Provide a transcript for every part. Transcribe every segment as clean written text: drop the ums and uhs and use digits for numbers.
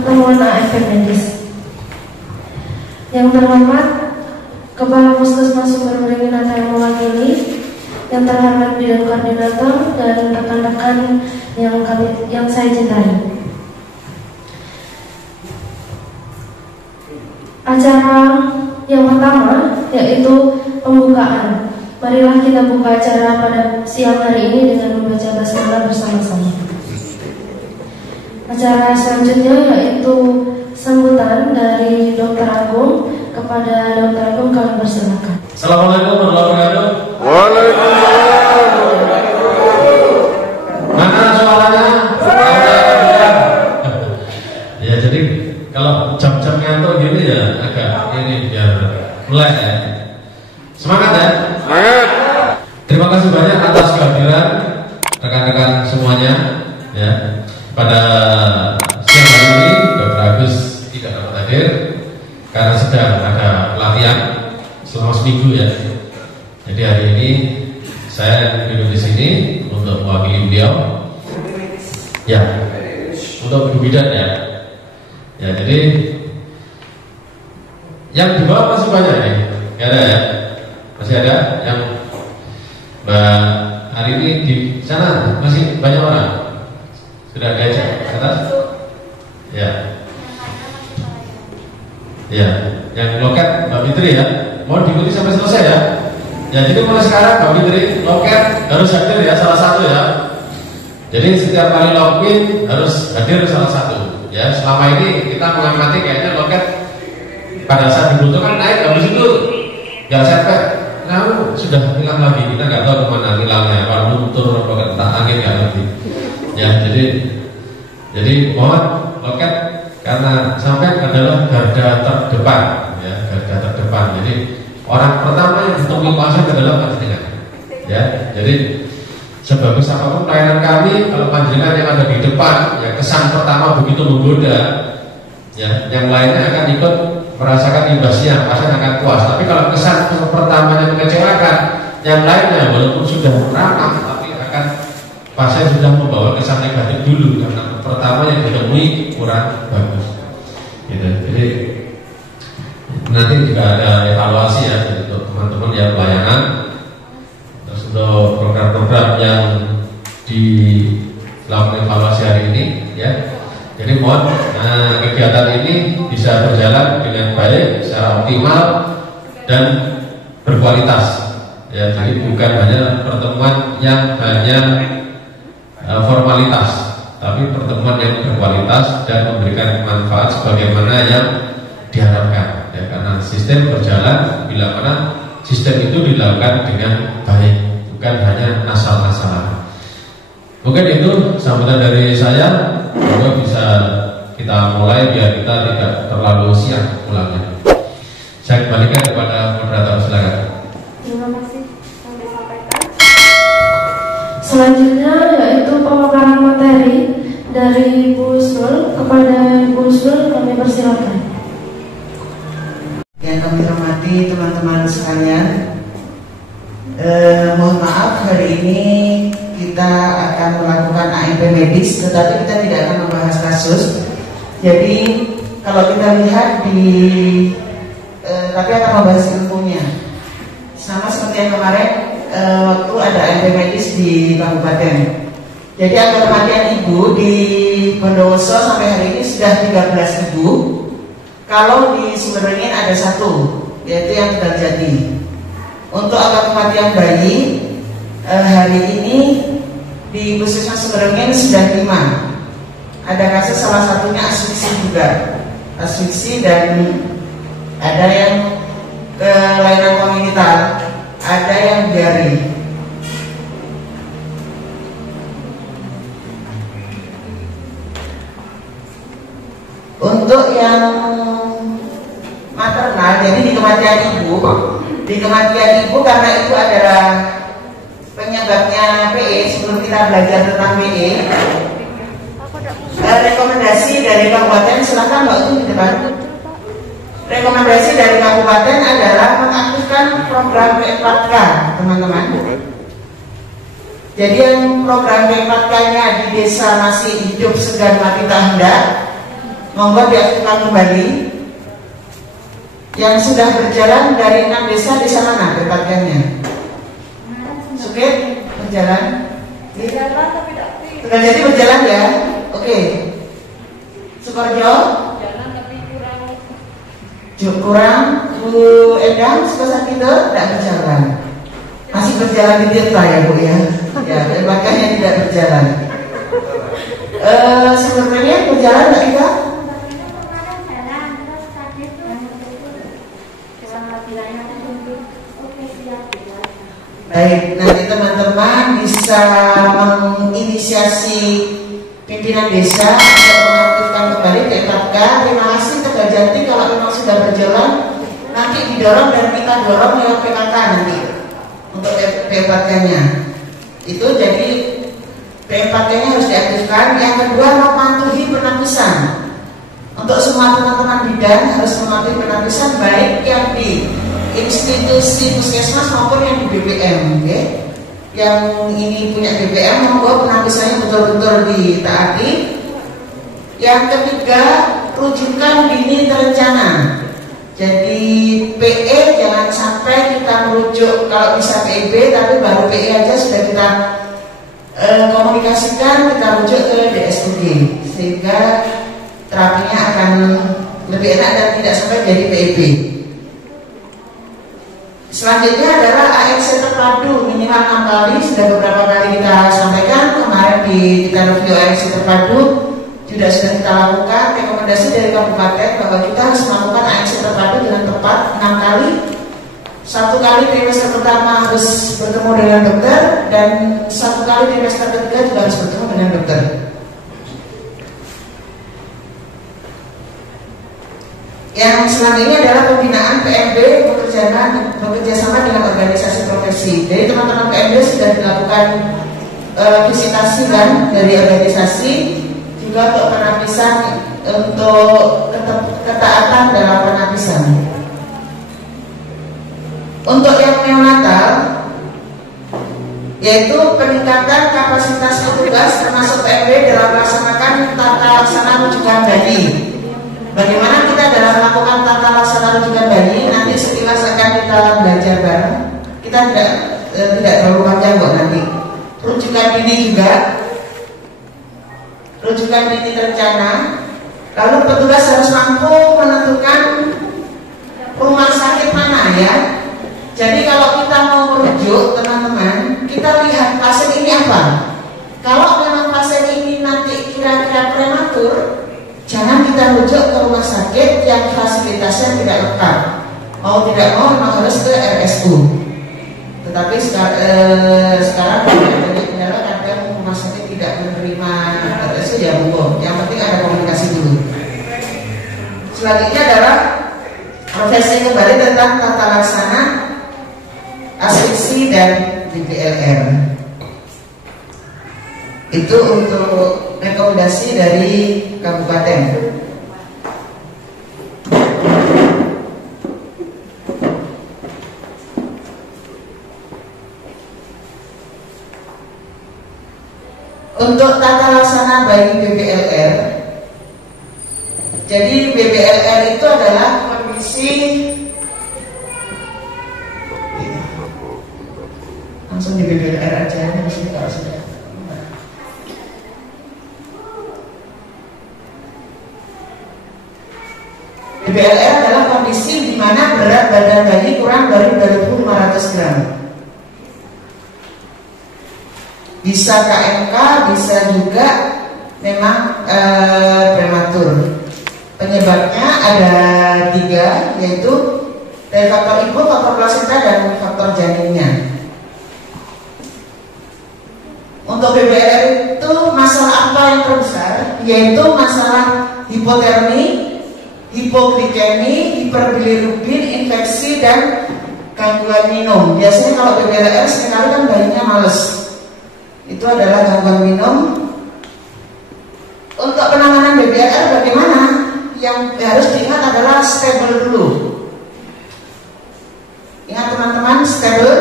pertemuan AFP Medis. Yang terhormat Kepala Puskesmas Sumber Beringin atau yang mewakili, yang terhormat Bidang Koordinator dan rekan-rekan yang saya cintai. Acara yang pertama yaitu pembukaan. Marilah kita buka acara pada siang hari ini dengan membaca basmalah bersama-sama. Acara selanjutnya yaitu sambutan dari Dr. Agung. Kepada Dr. Agung kami persilakan. Assalamualaikum warahmatullahi wabarakatuh. Waalaikumsalam. Mana suaranya? Ya, jadi kalau jam-jam ngantuk gini ya agak ini biar mulai ya. Semangat ya. Semangat. Terima kasih banyak atas kehadiran rekan-rekan semuanya ya. Pada siang hari ini Dr. Agus tidak dapat hadir karena sedang ada pelatihan selama seminggu ya. Jadi hari ini saya duduk di sini untuk mewakili beliau. Ya, untuk Ibu Bidan ya. Ya, jadi yang di bawah masih banyak nih. Nggak ada ya? Masih ada yang Mbak hari ini di sana masih banyak orang. Sudah diajak ke atas? Ya. Ya, yang loket Mbak Fitri ya. Mohon diikuti sampai selesai ya. Ya, jadi mulai sekarang Mbak Fitri loket harus hadir ya, salah satu ya. Jadi setiap kali login harus hadir salah satu. Ya, selama ini kita mengamati kayaknya loket pada saat dibutuhkan naik, habis itu nggak sampai. Nah, sudah hilang lagi, kita nggak tahu kemana hilangnya, apa luntur, apa kena angin nggak ngerti. Ya, jadi mohon loket karena sampai adalah garda terdepan, ya, garda terdepan. Jadi orang pertama yang ditemui pasien adalah panjenengan. Ya, jadi sebagus apapun pelayanan kami, kalau panjenengan yang ada di depan, ya kesan pertama begitu menggoda, ya, yang lainnya akan ikut merasakan imbasnya, pasien akan puas. Tapi kalau kesan pertamanya mengecewakan, yang lainnya walaupun sudah ramah, tapi akan pasien sudah membawa kesan negatif dulu karena pertama yang ditemui kurang bagus. Gitu. Jadi nanti juga ada evaluasi ya untuk teman-teman yang pelayanan, terus untuk program-program yang dilakukan evaluasi hari ini, ya. Jadi mohon kegiatan ini bisa berjalan dengan baik, secara optimal dan berkualitas. Ya, jadi bukan hanya pertemuan yang hanya formalitas, tapi pertemuan yang berkualitas dan memberikan manfaat sebagaimana yang diharapkan. Ya, karena sistem berjalan bila mana sistem itu dilakukan dengan baik, bukan hanya asal-asalan. Mungkin itu sambutan dari saya. Semoga bisa kita mulai biar kita tidak terlalu siang pulangnya. Saya kembalikan kepada moderator, silakan. Terima kasih yang disampaikan. Selanjutnya yaitu pemaparan materi dari Ibu Usul. Kepada Ibu Usul kami persilakan. Yang kami hormati teman-teman sekalian, mohon maaf hari ini kita akan melakukan AMP medis, tetapi kita tidak akan membahas kasus. Jadi kalau kita lihat tapi akan membahas ilmunya. Sama seperti yang kemarin waktu ada AMP medis di kabupaten. Jadi angka kematian ibu di Bondowoso sampai hari ini sudah 13.000. Kalau di Sumberberingin ada 1, yaitu yang terjadi. Untuk angka kematian bayi hari ini di Puskesmas Sumberberingin sudah 5. Ada kasus salah satunya asfiksi juga, asfiksi, dan ada yang kelainan kongenital, ada yang diare. Untuk yang maternal, jadi di kematian ibu karena itu adalah penyebabnya PE. Sebelum kita belajar tentang PE, rekomendasi dari kabupaten, silakan Mbak Tun di depan. Rekomendasi dari kabupaten adalah mengaktifkan program P4K, teman-teman. Jadi yang program P4K-nya di desa masih hidup segan mati tak hendak, monggo diaktifkan kembali. Yang sudah berjalan dari 6 desa mana berpakaiannya? Sukit berjalan? Jadi berjalan ya? Oke. Sukorejo? Kurang. Bu Endang, Sukosan itu tidak berjalan. Masih berjalan di Tirta ya Bu ya? Ya, berpakaiannya tidak berjalan. Sebenarnya berjalan nggak kita? Baik, nanti teman-teman bisa menginisiasi pimpinan desa untuk mengaktifkan kembali P4K. Terima kasih Tegajanti, kalau memang sudah berjalan nanti didorong dan kita dorong lewat PKK nanti untuk P4K-nya. Itu jadi P4K-nya harus diaktifkan. Yang kedua, mematuhi penapisan. Untuk semua teman-teman bidan harus mematuhi penapisan baik yang di institusi puskesmas maupun yang di BPM, okay? Yang ini punya BPM monggo penapisannya betul-betul ditaati. Yang ketiga, rujukan dini terencana. Jadi PE jangan sampai kita merujuk, kalau bisa PEB tapi baru PE aja sudah kita komunikasikan, kita rujuk ke DSUD sehingga terapinya akan lebih enak dan tidak sampai jadi PEB. Selanjutnya adalah AXC terpadu minimal 6 kali, sudah beberapa kali kita sampaikan. Kemarin kita review AXC terpadu sudah kita lakukan. Rekomendasi dari kabupaten bahwa kita harus melakukan AXC terpadu dengan tepat 6 kali. 1 kali trimester pertama harus bertemu dengan dokter, dan 1 kali trimester ketiga juga harus bertemu dengan dokter. Yang selanjutnya adalah pembinaan PMB bekerjasama dengan organisasi profesi. Jadi teman-teman PMB sudah dilakukan visitasi kan dari organisasi, juga untuk penapisan, untuk ketaatan dalam penapisan. Untuk yang neonatal, yaitu peningkatan kapasitas petugas termasuk PMB dalam melaksanakan tata laksana rujukan bayi. Bagaimana kita dalam melakukan tata laksana rujukan bayi, nanti sekilas akan kita belajar bareng. Kita tidak terlalu panjang kok nanti. Rujukan dini juga, rujukan dini terencana. Lalu petugas harus mampu menentukan rumah sakit mana ya. Jadi kalau kita mau merujuk teman-teman, kita lihat pasien ini apa. Kalau memang pasien ini nanti kira-kira prematur, jangan kita rujuk ke rumah sakit yang fasilitasnya tidak lengkap. Mau tidak mau memang harus ke RSU. Tetapi sekarang banyak kendala, kadang rumah sakit tidak menerima RSU, ya monggo. Yang penting ada komunikasi dulu. Selanjutnya adalah profesi kembali tentang tata laksana asfiksi dan DPLR. Itu untuk rekomendasi dari kabupaten. Untuk tata laksana bagi BPLR, jadi BPLR itu adalah kondisi, langsung di BPLR aja, ini di sini kalau sudah. BPLR adalah kondisi di mana berat badan bayi kurang dari 2.500 gram. Bisa KMK, bisa juga memang prematur. Penyebabnya ada 3, yaitu dari faktor ibu, faktor plasenta, dan faktor janinnya. Untuk BPLR itu masalah apa yang terbesar? Yaitu masalah hipotermi, hipoglikemi, hiperbilirubin, infeksi, dan gangguan minum. Biasanya kalau BPLR sekali kan bayinya males. Itu adalah gangguan minum. Untuk penanganan BPLR bagaimana? Yang harus diingat adalah stable dulu. Ingat teman-teman, stable,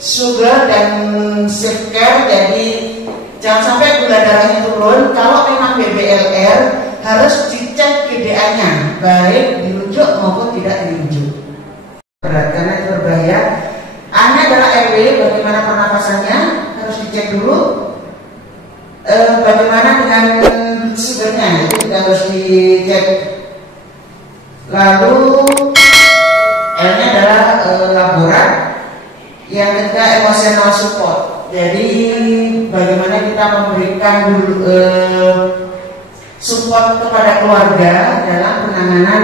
sugar dan safe care. Jadi jangan sampai gula darahnya turun, kalau memang BBLR harus dicek GDA-nya, baik dirujuk maupun tidak dirujuk. Berat karena itu berbahaya. Anya adalah RW, bagaimana pernapasannya harus dicek dulu. Bagaimana dengan sugarnya itu juga harus dicek. Lalu L-nya adalah laborat. Yang ketiga emotional support. Jadi bagaimana kita memberikan support kepada keluarga dalam penanganan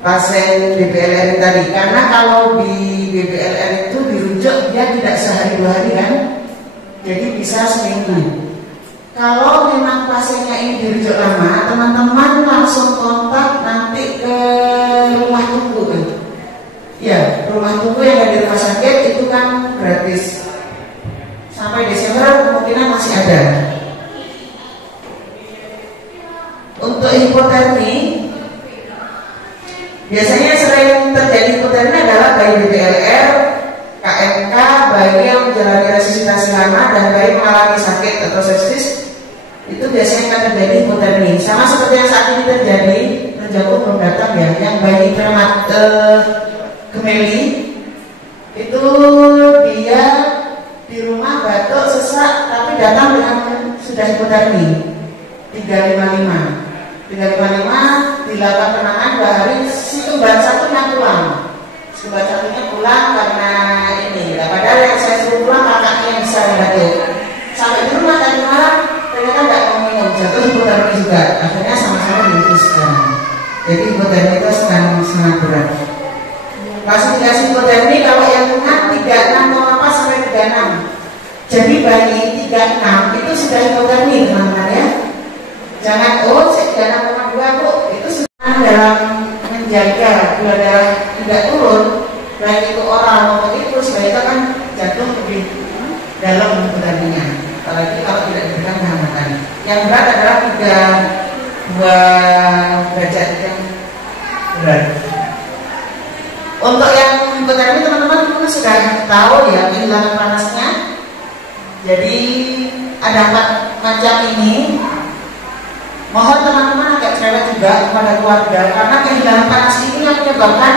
pasien BBLR tadi. Karena kalau di BBLR itu dirujuk dia tidak sehari dua hari kan, jadi bisa seminggu. Kalau memang pasiennya ini dirujuk lama, teman-teman langsung kontak nanti ke rumah tunggu kan. Ya, rumah tunggu yang ada di rumah sakit itu kan gratis. Sampai Desember kemungkinan masih ada. Untuk hipotermi, biasanya sering terjadi hipotermi adalah bayi BBLR, KMK, bayi yang menjalani resusitasi lama, dan bayi mengalami sakit atau sepsis. Itu biasanya akan terjadi hipotermi. Sama seperti yang saat ini terjadi, Jago belum datang ya, yang bayi gemeli itu dia di rumah batuk, sesak, tapi datang dengan sudah hipotermi 355 dilakukan penanganan 2 hari, si kembar satunya pulang karena ini. Padahal yang saya suruh pulang kakaknya yang bisa batuk. Sampai di rumah tadi malam ternyata nggak mau minum, jatuh hipotermi juga. Akhirnya sama-sama diputuskan. Jadi hipotermi itu sangat berat. Klasifikasi hipotermi kalau yang ringan 36,4 sampai 36. Jadi bayi 36 itu sudah hipotermi teman-teman ya. Jangan 36,2 Bu, itu sudah dalam menjaga gula darah tidak turun, baik itu oral maupun infus, bayi itu kan jatuh lebih dalam hipoterminya. Apalagi kalau tidak diberikan penghematan. Yang berat adalah 2 derajat yang berat. Untuk yang hipotermi teman-teman mungkin sudah tahu ya kehilangan panasnya. Jadi ada 4 macam ini. Mohon teman-teman agak cerewet juga kepada keluarga karena kehilangan panas ini yang menyebabkan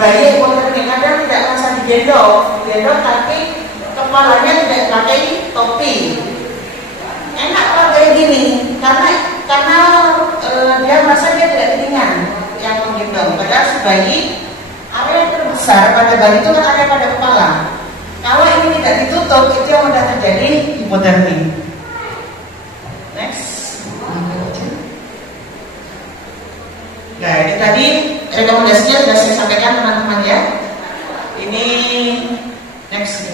bayi hipotermi. Kadang tidak merasa digendong tapi kepalanya tidak pakai topi. Enak kalau kayak gini karena dia merasa dia tidak ringan yang menggendong. Padahal si bayi area terbesar pada bayi itu kan ada pada kepala. Kalau ini tidak ditutup, itu yang mudah terjadi hipotermi. Next. Nah, ini tadi rekomendasinya sudah saya sampaikan teman-teman ya. Ini next.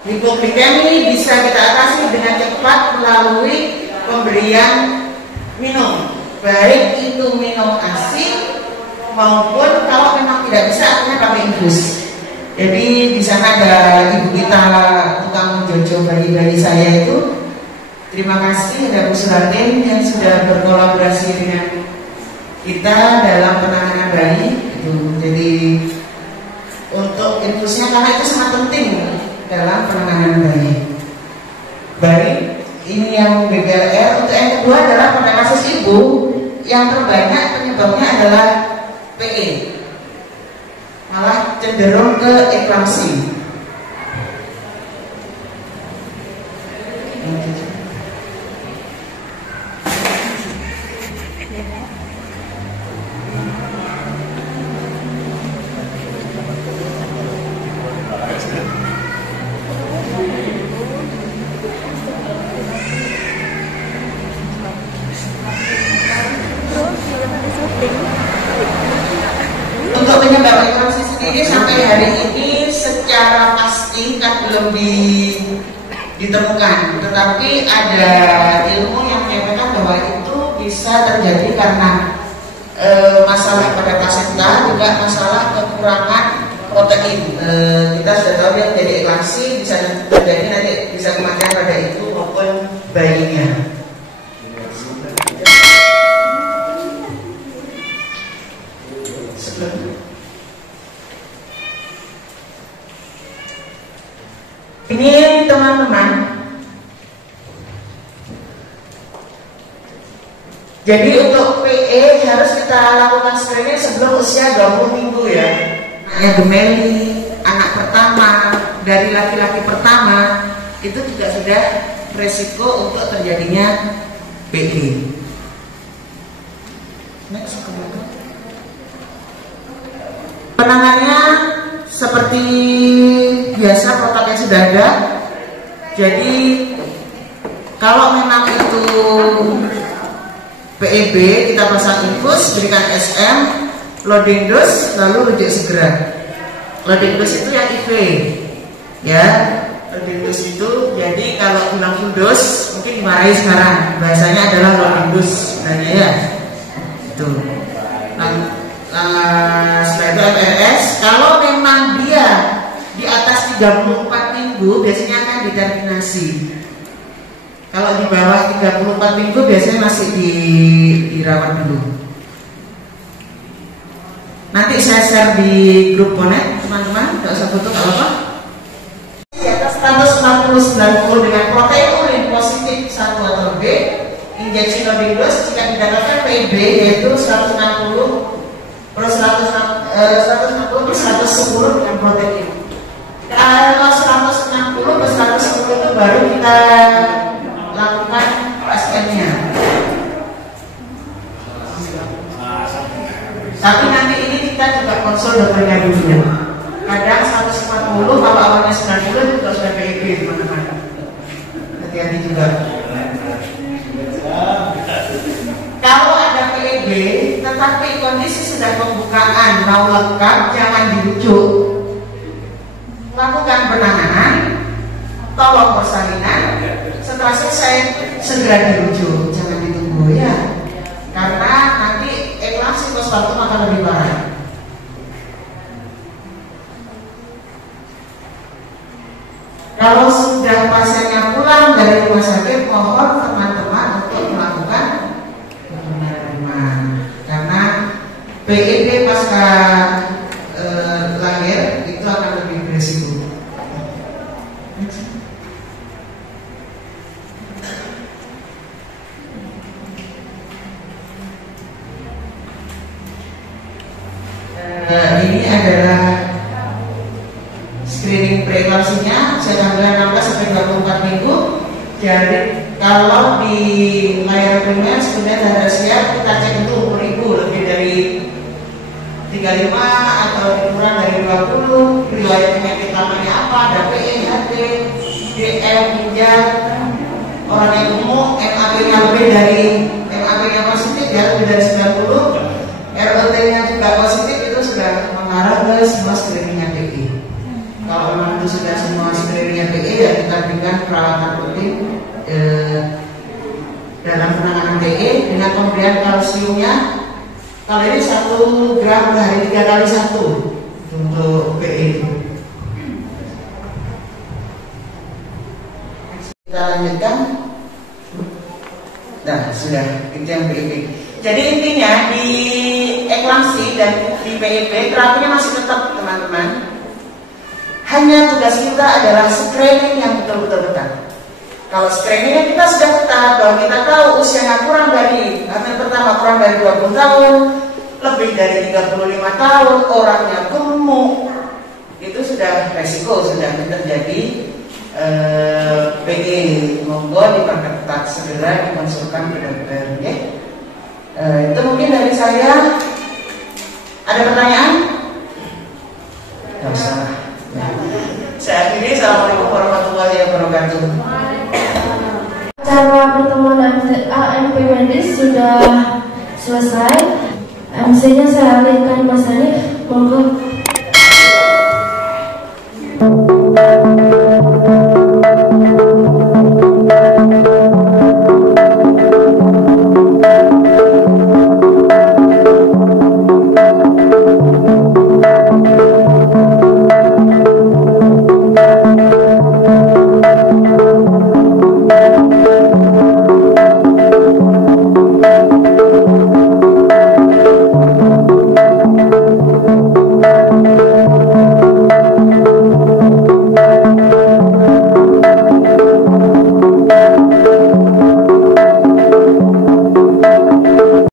Hipoglikemi bisa kita atasi dengan cepat melalui pemberian minum, baik itu minum ASI maupun kalau memang tidak bisa akhirnya pakai infus. Jadi di sana ada ibu kita tukang jojo bayi-bayi saya itu. Terima kasih ada Bu Suratin yang sudah berkolaborasi dengan kita dalam penanganan bayi. Jadi untuk infusnya karena itu sangat penting dalam penanganan bayi. Baik, ini yang BBLR. Untuk yang kedua adalah pada kasus ibu yang terbanyak penyebabnya adalah PE, malah cenderung ke eklampsi. Untuk penyebab eklampsi sendiri sampai hari ini secara pasti kan belum ditemukan, tetapi ada ilmu yang menyatakan bahwa itu bisa terjadi karena masalah pada plasenta, juga masalah kekurangan protein. Kita sudah tahu yang jadi eklampsi bisa terjadi nanti bisa kematian pada ibu maupun bayinya. Ini teman-teman, jadi untuk PE harus kita lakukan screening sebelum usia 20 minggu ya. Anaknya gemeli, anak pertama, dari laki-laki pertama, itu juga sudah resiko untuk terjadinya PE. Next, penanganannya seperti biasa, protokol sudah ada. Jadi kalau memang itu PEB, kita pasang infus, berikan SM, loading dose, lalu rujuk segera. Loading dose itu yang IV ya. Loading dose itu, jadi kalau bilang full dose mungkin dimarahi sekarang, bahasanya adalah loading dose sebenarnya ya. Itu setelah itu FRS. Kalau memang dia di atas 34 minggu biasanya akan diterminasi. Kalau di bawah 34 minggu biasanya masih dirawat dulu. Nanti saya share di grup Bonet, teman-teman, tidak usah foto kalau apa. Di atas 160-90 dengan protein urin positif 1 atau B, injeksi loading dose jika didapatkan PIB yaitu 160 per 160 per 110 dengan protein. Kalau 160 per 110 itu baru kita lakukan SM-nya. Tapi nanti ini kita juga konsul dokternya dulu ya. Kadang 140 kalau awalnya 90 juga sudah PIB teman-teman. Hati-hati juga. Kalau ada PIB tetapi kondisi sudah pembukaan mau lengkap, jangan dirujuk. Lakukan penanganan, tolong persalinan. Setelah selesai segera dirujuk, jangan ditunggu ya. Karena nanti eklasi postpartum akan lebih parah. Kalau sudah pasiennya pulang dari rumah sakit, mohon teman-teman untuk melakukan pemeriksaan karena PEB pasca lahir itu akan lebih berisiko. Ini adalah screening preeklampsinya, usia 16 sampai 24 minggu. Jadi kalau di layar primer sebenarnya sudah siap, kita cek dulu umur ibu lebih dari 35 atau kurang dari 20, riwayat penyakit lamanya apa, ada PE, HD, DM, ginjal, orang yang gemuk, MAP-nya lebih dari MAP-nya positif ya lebih dari 90, RLT-nya juga positif, itu sudah mengarah ke semua screeningnya PE. Kalau memang itu sudah semua screeningnya PE ya kita berikan perawatan rutin dalam penanganan PE dengan pemberian kalsiumnya. Kalau ini 1 gram per hari 3 kali 1 untuk PE itu. Kita lanjutkan. Nah sudah, itu yang PEB. Jadi intinya di eklampsi dan di PEB terapinya masih tetap teman-teman. Hanya tugas kita adalah screening yang betul-betul ketat. Kalau screeningnya kita sudah ketat, bahwa kita tahu usianya kurang dari hamil pertama kurang dari 20 tahun, lebih dari 35 tahun, orangnya gemuk, itu sudah resiko, sudah terjadi PE. Monggo diperketat, segera dikonsulkan ke dokter. Ya. Itu mungkin dari saya. Ada pertanyaan? Tidak usah. Saya akhiri. Assalamualaikum warahmatullahi wabarakatuh. Acara pertemuan AMP Medis sudah selesai. MC-nya saya alihkan Mas Hanif. Monggo.